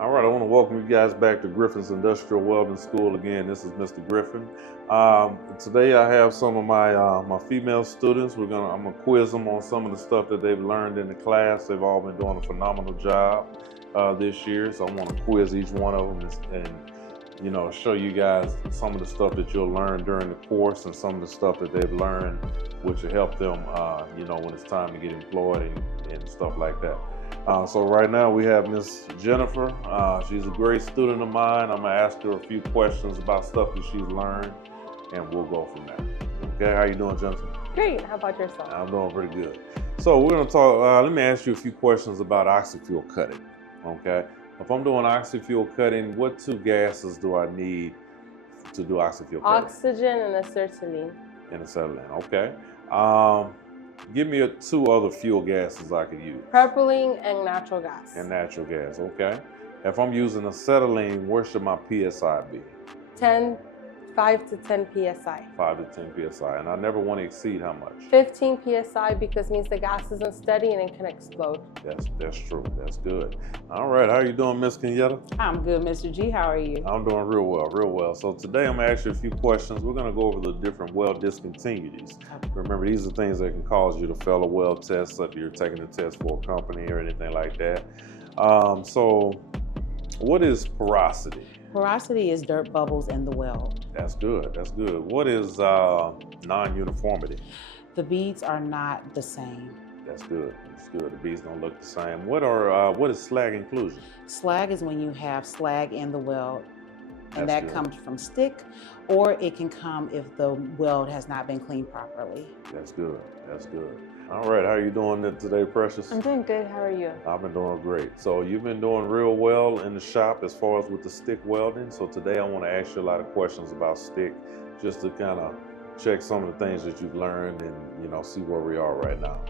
All right, I want to welcome you guys back to Griffin's Industrial Welding School. Again, this is Mr. Griffin. Today I have some of my female students. I'm gonna quiz them on some of the stuff that they've learned in the class. They've all been doing a phenomenal job this year, so I want to quiz each one of them and show you guys some of the stuff that you'll learn during the course and some of the stuff that they've learned, which will help them, when it's time to get employed and stuff like that. So right now we have Miss Jennifer. She's a great student of mine. I'm gonna ask her a few questions about stuff that she's learned, and we'll go from there. Okay, how you doing, Jennifer? Great. How about yourself? I'm doing pretty good. So we're gonna talk. Let me ask you a few questions about oxyfuel cutting. Okay, if I'm doing oxyfuel cutting, what two gases do I need to do oxyfuel cutting? Oxygen and acetylene. And acetylene. Okay. Give me two other fuel gases I could use. Propylene and natural gas. And natural gas, okay. If I'm using acetylene, where should my PSI be? 5 to 10 PSI. 5 to 10 PSI, and I never want to exceed how much? 15 PSI because it means the gas isn't steady and it can explode. That's true, that's good. All right, how are you doing, Miss Kenyetta? I'm good, Mr. G. How are you? I'm doing real well. So today I'm gonna ask you a few questions. We're gonna go over the different weld discontinuities. Remember, these are things that can cause you to fail a weld test if you're taking a test for a company or anything like that. So what is porosity? Porosity is dirt bubbles in the weld. That's good. What is non-uniformity? The beads are not the same. That's good. The beads don't look the same. What is slag inclusion? Slag is when you have slag in the weld, and That's that good. comes from stick, or it can come if the weld has not been cleaned properly. That's good. All right, how are you doing today, Precious? I'm doing good. How are you? I've been doing great. So you've been doing real well in the shop as far as with the stick welding. So today I want to ask you a lot of questions about stick, just to kind of check some of the things that you've learned and see where we are right now.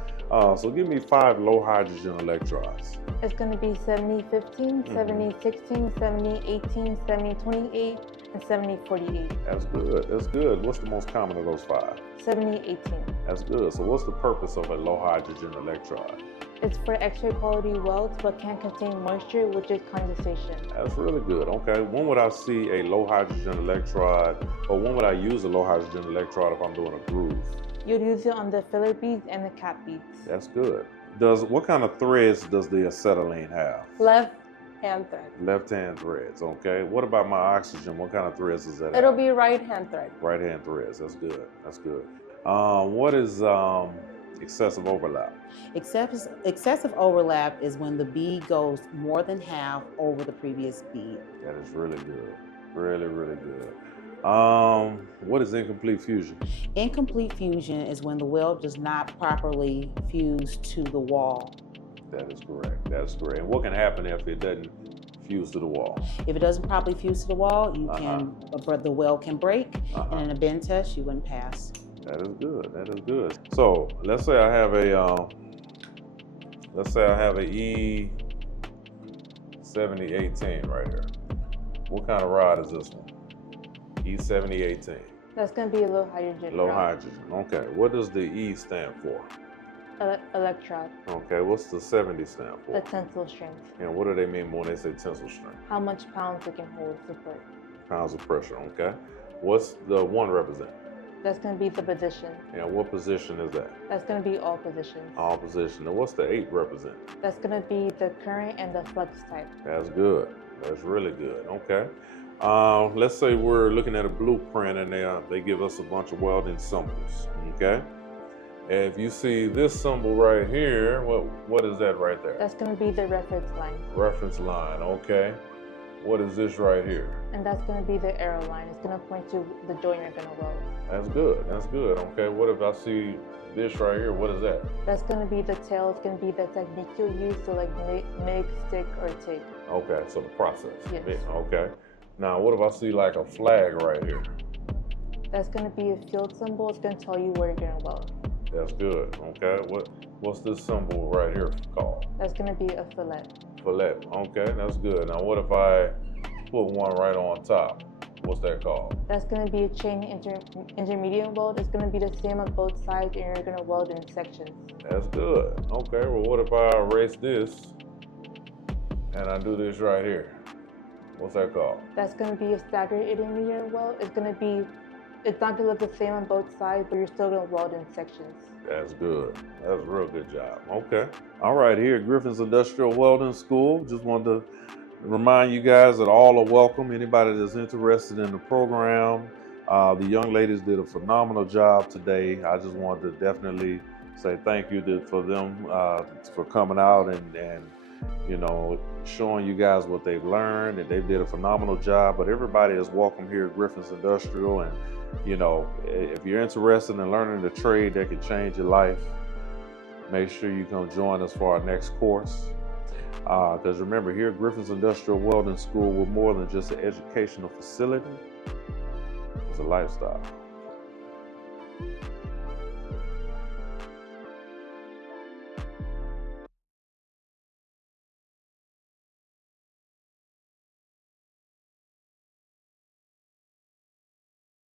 So give me 5 low hydrogen electrodes. It's going to be 70-15, 70-16, 70-18, 70-28, and 70-48. That's good. What's the most common of those 5? 70-18. That's good. So what's the purpose of a low hydrogen electrode? It's for X-ray quality welds, but can contain moisture, which is condensation. That's really good. Okay. When would I see a low hydrogen electrode, or when would I use a low hydrogen electrode if I'm doing a groove? You'll use it on the filler beads and the cap beads. That's good. What kind of threads does the acetylene have? Left-hand thread. Left-hand threads. Okay. What about my oxygen? What kind of threads does that It'll have? be right-hand thread. Right-hand threads. That's good. What is excessive overlap? Excessive overlap is when the bead goes more than half over the previous bead. That is really good. Really good. What is incomplete fusion? Incomplete fusion is when the weld does not properly fuse to the wall. That is correct. And what can happen if it doesn't fuse to the wall? If it doesn't properly fuse to the wall, the weld can break, and in a bend test, you wouldn't pass. That is good. So let's say I have a E7018 right here. What kind of rod is this one? E7018. That's going to be a low hydrogen. Low hydrogen. Okay. What does the E stand for? Electrode. Okay. What's the 70 stand for? The tensile strength. And what do they mean when they say tensile strength? How much pounds it can hold support. Pounds of pressure. Okay. What's the 1 represent? That's going to be the position. And what position is that? That's going to be all positions. All position. And what's the 8 represent? That's going to be the current and the flux type. That's good. That's really good. Okay. Let's say we're looking at a blueprint and they give us a bunch of welding symbols. Okay. If you see this symbol right here, what is that right there? That's going to be the reference line. Reference line. Okay. What is this right here? And that's going to be the arrow line. It's going to point to the joint you're going to weld. That's good. Okay, what if I see this right here? What is that? That's going to be the tail. It's going to be the technique you'll use to like MIG, stick, or TIG. Okay, so the process. Yes. Okay. Now, what if I see like a flag right here? That's going to be a field symbol. It's going to tell you where you're going to weld. That's good. Okay. What's this symbol right here called? That's going to be a fillet. Fillet. Okay, that's good. Now, what if I put one right on top? What's that called? That's going to be a chain intermediate weld. It's going to be the same on both sides, and you're going to weld in sections. That's good. Okay, well, what if I erase this and I do this right here? What's that called? That's going to be a staggered intermediate weld. It's not going to look the same on both sides, but you're still going to weld in sections. That's good. That's a real good job. Okay. All right, here at Griffin's Industrial Welding School, just wanted to remind you guys that all are welcome. Anybody that's interested in the program, the young ladies did a phenomenal job today. I just wanted to definitely say thank you for them for coming out and you know, showing you guys what they've learned, and they did a phenomenal job. But everybody is welcome here at Griffin's Industrial, and you know, if you're interested in learning the trade that can change your life, make sure you come join us for our next course. Because remember, here at Griffin's Industrial Welding School, we're more than just an educational facility, it's a lifestyle.